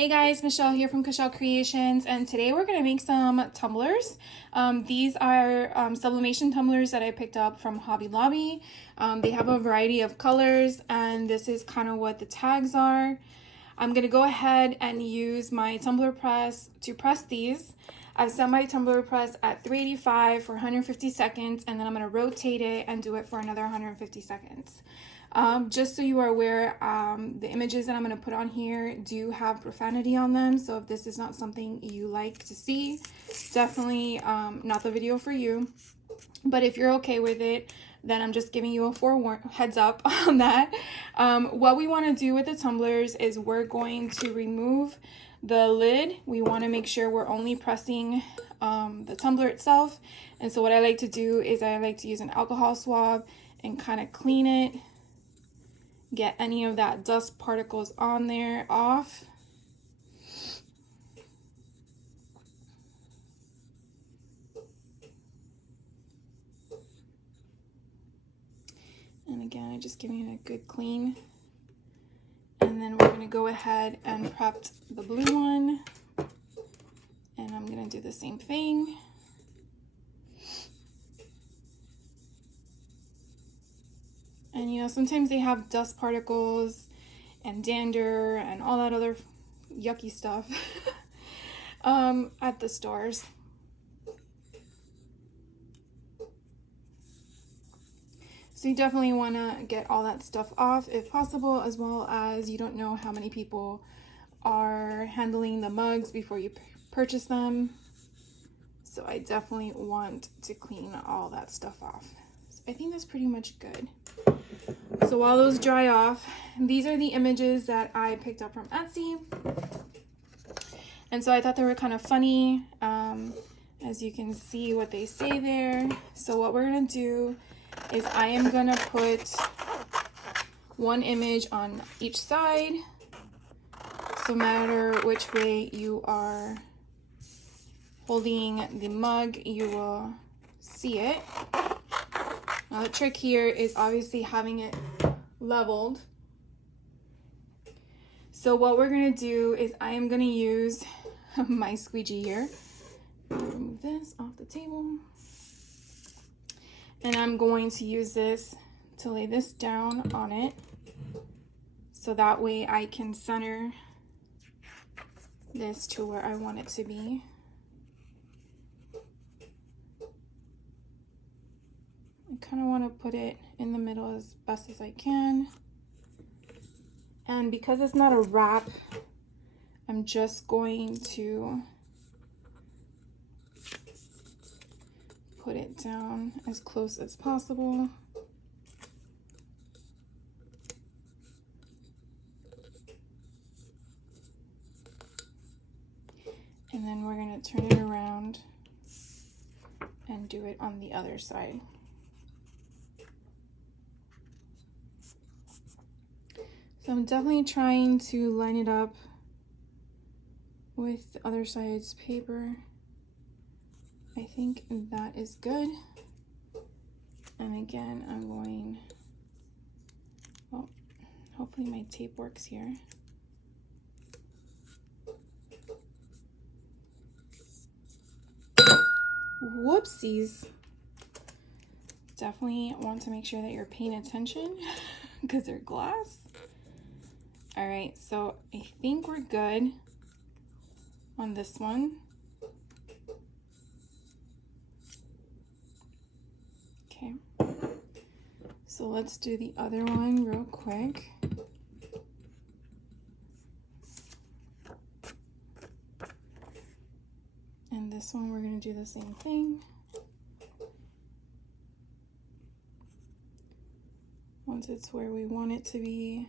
Hey guys, Michelle here from Michelle Creations, and today we're going to make some tumblers. These are sublimation tumblers that I picked up from Hobby Lobby. They have a variety of colors, and this is kind of what the tags are. I'm going to go ahead and use my tumbler press to press these. I've set my tumbler press at 385 for 150 seconds, and then I'm going to rotate it and do it for another 150 seconds. Just so you are aware, the images that I'm going to put on here do have profanity on them, so if this is not something you like to see, definitely not the video for you. But if you're okay with it, then I'm just giving you a heads up on that. What we want to do with the tumblers is we're going to remove the lid. We want to make sure we're only pressing the tumbler itself. And so what I like to do is I like to use an alcohol swab and kind of clean it, get any of that dust particles on there off. And again, I'm just giving it a good clean. And then we're going to go ahead and prep the blue one. And I'm going to do the same thing. And you know, sometimes they have dust particles and dander and all that other yucky stuff at the stores. So you definitely want to get all that stuff off if possible, as well as you don't know how many people are handling the mugs before you purchase them. So I definitely want to clean all that stuff off. So I think that's pretty much good. So while those dry off, these are the images that I picked up from Etsy. And so I thought they were kind of funny. As you can see what they say there. So what we're going to do is I am going to put one image on each side. So no matter which way you are holding the mug, you will see it. Now the trick here is obviously having it leveled. So what we're going to do is I am going to use my squeegee here. Remove this off the table. And I'm going to use this to lay this down on it. So that way I can center this to where I want it to be. I kind of want to put it in the middle as best as I can. And because it's not a wrap, I'm just going to put it down as close as possible. And then we're going to turn it around and do it on the other side. So I'm definitely trying to line it up with the other side's paper. I think that is good. And again, I'm going, well, hopefully my tape works here. Whoopsies. Definitely want to make sure that you're paying attention because they're glass. All right, so I think we're good on this one. Okay, so let's do the other one real quick. And this one, we're gonna do the same thing. Once it's where we want it to be.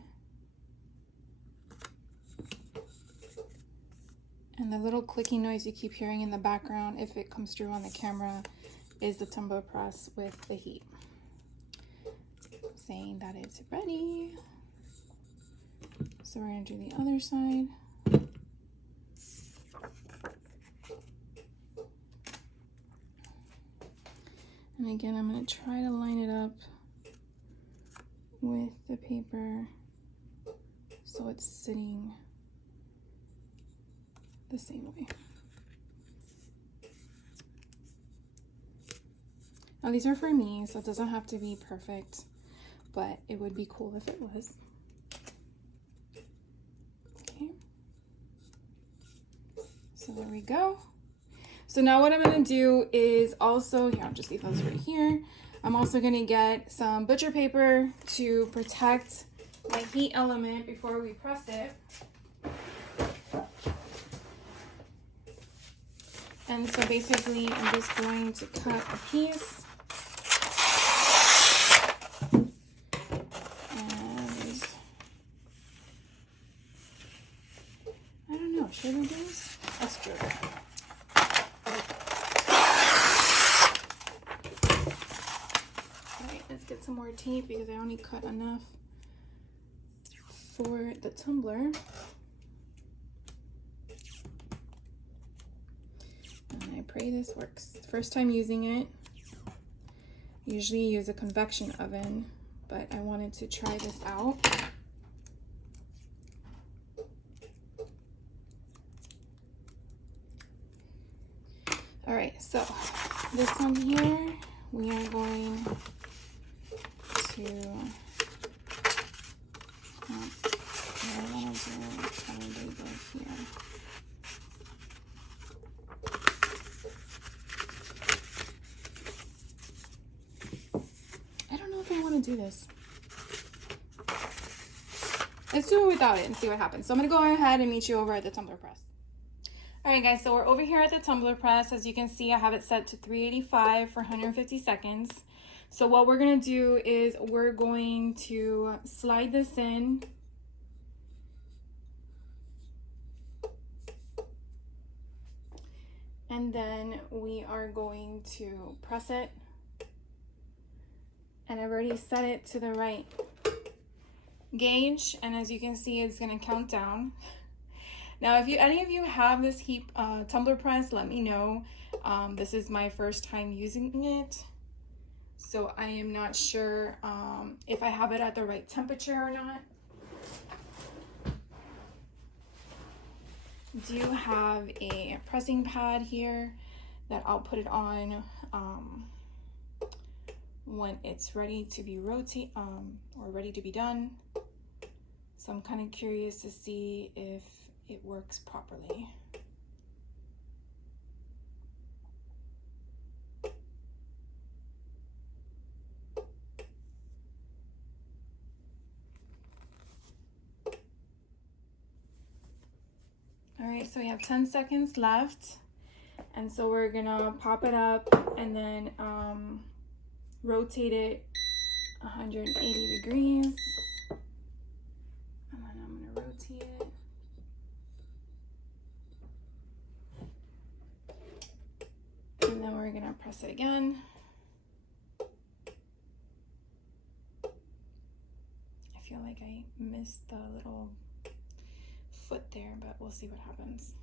And the little clicking noise you keep hearing in the background, if it comes through on the camera, is the tumbler press with the heat saying that it's ready. So we're going to do the other side. And again, I'm going to try to line it up with the paper so it's sitting the same way. Now these are for me, so it doesn't have to be perfect, but it would be cool if it was. Okay. So there we go. So now what I'm gonna do is also, here, I'll just leave those right here. I'm also gonna get some butcher paper to protect my heat element before we press it. And so basically I'm just going to cut a piece. And I don't know, should we do this? Let's do it. Alright, let's get some more tape because I only cut enough for the tumbler. And I pray this works. First time using it. Usually use a convection oven, but I wanted to try this out. All right, so this one here, we are going to, I want to do probably go here. I don't know if I want to do this. Let's do it without it and see what happens. So I'm gonna go ahead and meet you over at the tumbler press. All right, guys, so we're over here at the tumbler press. As you can see, I have it set to 385 for 150 seconds. So what we're gonna do is we're going to slide this in. And then we are going to press it. And I've already set it to the right gauge. And as you can see, it's gonna count down. Now, if any of you have this heat tumbler press, let me know. This is my first time using it, so I am not sure if I have it at the right temperature or not. Do have a pressing pad here that I'll put it on when it's ready to be or ready to be done. So I'm kind of curious to see if it works properly. All right, so we have 10 seconds left. And so we're gonna pop it up and then rotate it 180 degrees. And then I'm gonna rotate it. And then we're gonna press it again. I feel like I missed the little foot there, but we'll see what happens.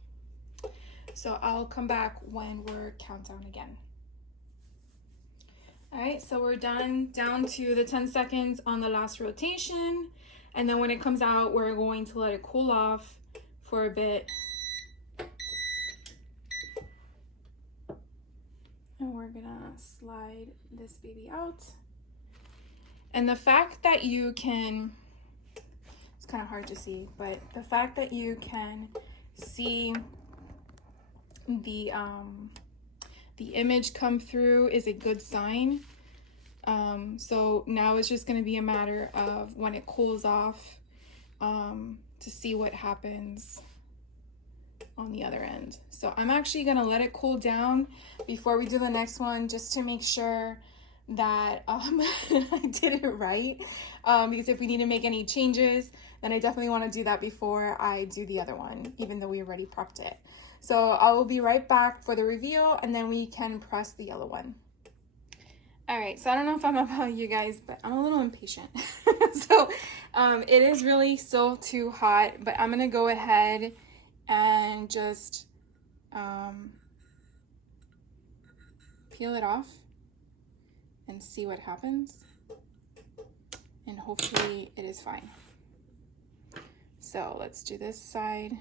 So I'll come back when we're countdown again. All right, so we're down to the 10 seconds on the last rotation. And then when it comes out, we're going to let it cool off for a bit. And we're gonna slide this baby out. And the fact that you can, it's kind of hard to see, but the fact that you can see the image come through is a good sign. So now it's just gonna be a matter of when it cools off to see what happens on the other end. So I'm actually gonna let it cool down before we do the next one, just to make sure that I did it right. Because if we need to make any changes, then I definitely want to do that before I do the other one, even though we already prepped it. So I will be right back for the reveal, and then we can press the yellow one. All right, so I don't know if I'm about you guys, but I'm a little impatient. So it is really still too hot, but I'm gonna go ahead and just peel it off and see what happens, and hopefully it is fine. So let's do this side.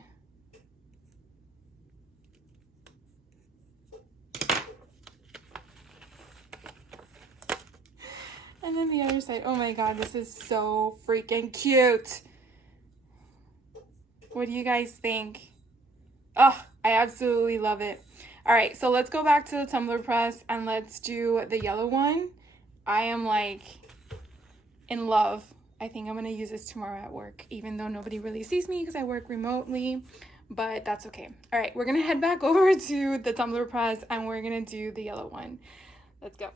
And then the other side. Oh my god, this is so freaking cute. What do you guys think? Oh, I absolutely love it. All right, so let's go back to the tumbler press and let's do the yellow one. I am like in love. I think I'm gonna use this tomorrow at work, even though nobody really sees me because I work remotely, but that's okay. All right, we're gonna head back over to the tumbler press and we're gonna do the yellow one. Let's go.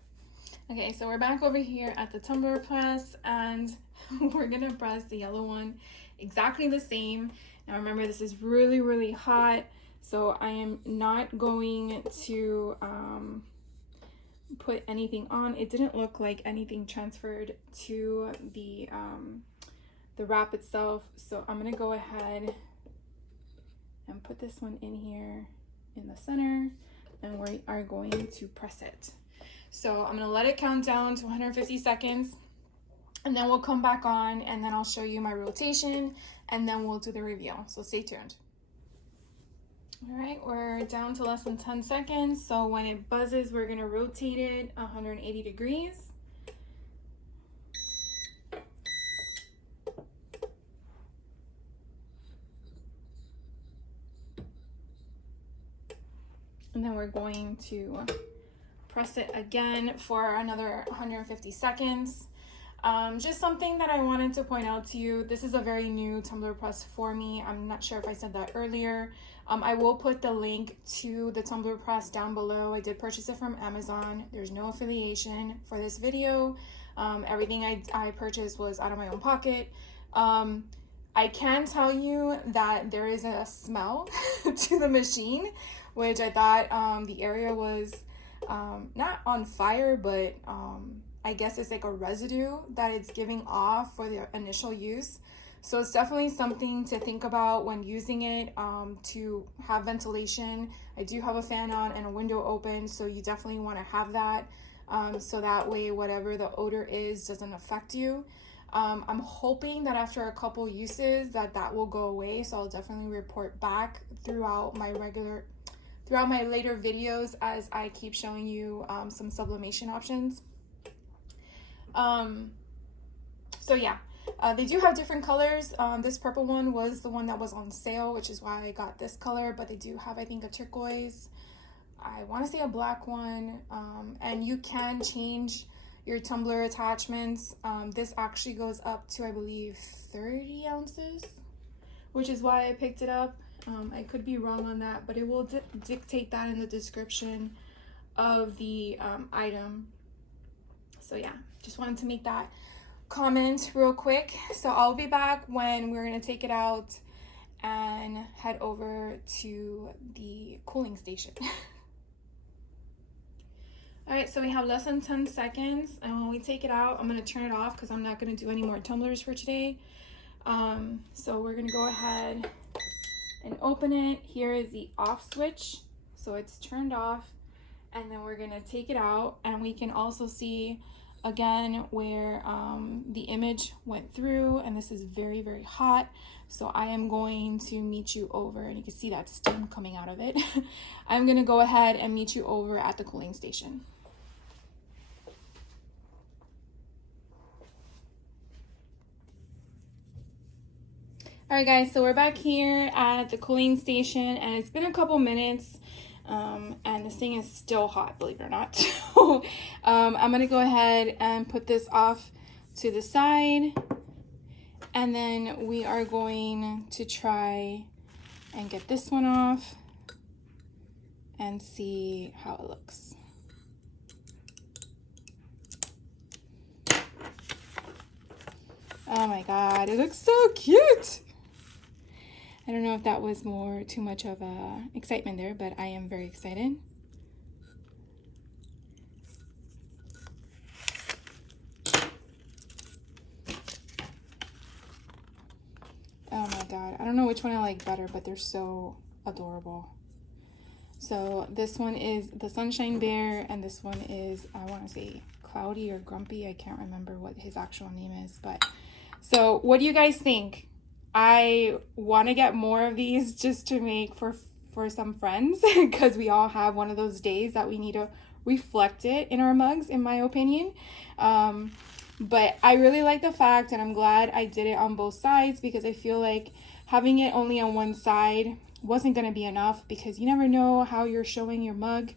Okay, so we're back over here at the tumbler press and we're gonna press the yellow one exactly the same. Now remember, this is really, really hot, so I am not going to put anything on. It didn't look like anything transferred to the wrap itself, so I'm gonna go ahead and put this one in here in the center, and we are going to press it. So I'm gonna let it count down to 150 seconds, and then we'll come back on, and then I'll show you my rotation, and then we'll do the reveal. So stay tuned. All right, we're down to less than 10 seconds. So when it buzzes, we're gonna rotate it 180 degrees. And then we're going to press it again for another 150 seconds. Just something that I wanted to point out to you. This is a very new tumbler press for me. I'm not sure if I said that earlier. I will put the link to the tumbler press down below. I did purchase it from Amazon. There's no affiliation for this video. Everything I purchased was out of my own pocket. I can tell you that there is a smell to the machine, which I thought the area was not on fire, but I guess it's like a residue that it's giving off for the initial use. So it's definitely something to think about when using it, to have ventilation. I do have a fan on and a window open, so you definitely want to have that, so that way whatever the odor is doesn't affect you. I'm hoping that after a couple uses that will go away, so I'll definitely report back throughout my later videos as I keep showing you some sublimation options. So yeah, they do have different colors. This purple one was the one that was on sale, which is why I got this color, but they do have, I think, a turquoise, I want to say a black one, and you can change your tumbler attachments. This actually goes up to, I believe, 30 ounces, which is why I picked it up. I could be wrong on that, but it will dictate that in the description of the item. So yeah, just wanted to make that comment real quick. So I'll be back when we're gonna take it out and head over to the cooling station. All right, so we have less than 10 seconds, and when we take it out, I'm gonna turn it off because I'm not gonna do any more tumblers for today. So we're gonna go ahead and open it. Here is the off switch, so it's turned off, and then we're gonna take it out, and we can also see again where the image went through, and this is very, very hot. So I am going to meet you over, and you can see that steam coming out of it. I'm gonna go ahead and meet you over at the cooling station. All right guys, so we're back here at the cooling station, and it's been a couple minutes, and this thing is still hot, believe it or not. So I'm gonna go ahead and put this off to the side, and then we are going to try and get this one off and see how it looks. Oh my god, it looks so cute. I don't know if that was too much of excitement there, but I am very excited. Oh my god, I don't know which one I like better, but they're so adorable. So this one is the Sunshine Bear, and this one is, I want to say, Cloudy or Grumpy. I can't remember what his actual name is, but so what do you guys think? I want to get more of these just to make for some friends, because we all have one of those days that we need to reflect it in our mugs, in my opinion. But I really like the fact, and I'm glad I did it on both sides, because I feel like having it only on one side wasn't going to be enough, because you never know how you're showing your mug.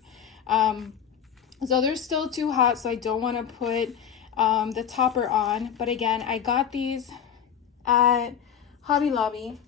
So they're still too hot, so I don't want to put the topper on. But again, I got these at Hobby Lobby,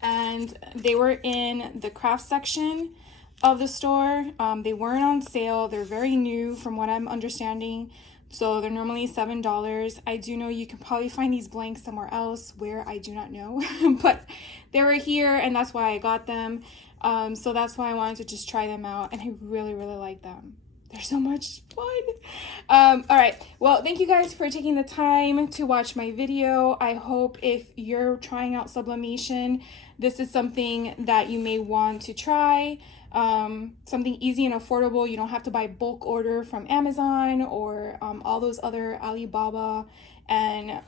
and they were in the craft section of the store. They weren't on sale. They're very new from what I'm understanding, so they're normally $7. I do know you can probably find these blanks somewhere else, where I do not know, but they were here, and that's why I got them. So that's why I wanted to just try them out, and I really like them. They're so much fun. All right, well, thank you guys for taking the time to watch my video. I hope if you're trying out sublimation, this is something that you may want to try. Something easy and affordable. You don't have to buy bulk order from Amazon or all those other Alibaba and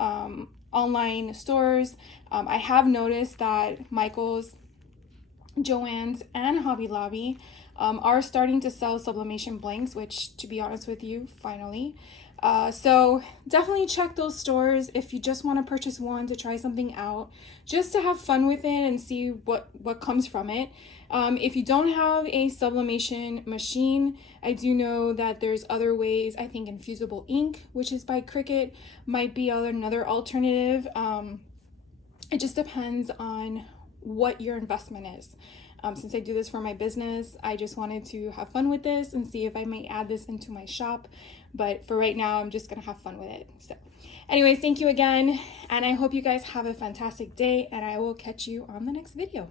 online stores. I have noticed that Michael's, Joann's, and Hobby Lobby are starting to sell sublimation blanks, which, to be honest with you, finally. So definitely check those stores if you just want to purchase one to try something out, just to have fun with it and see what comes from it. If you don't have a sublimation machine, I do know that there's other ways. I think infusible ink, which is by Cricut, might be another alternative. It just depends on what your investment is. Since I do this for my business, I just wanted to have fun with this and see if I may add this into my shop. But for right now, I'm just gonna have fun with it. So anyways, thank you again, and I hope you guys have a fantastic day, and I will catch you on the next video.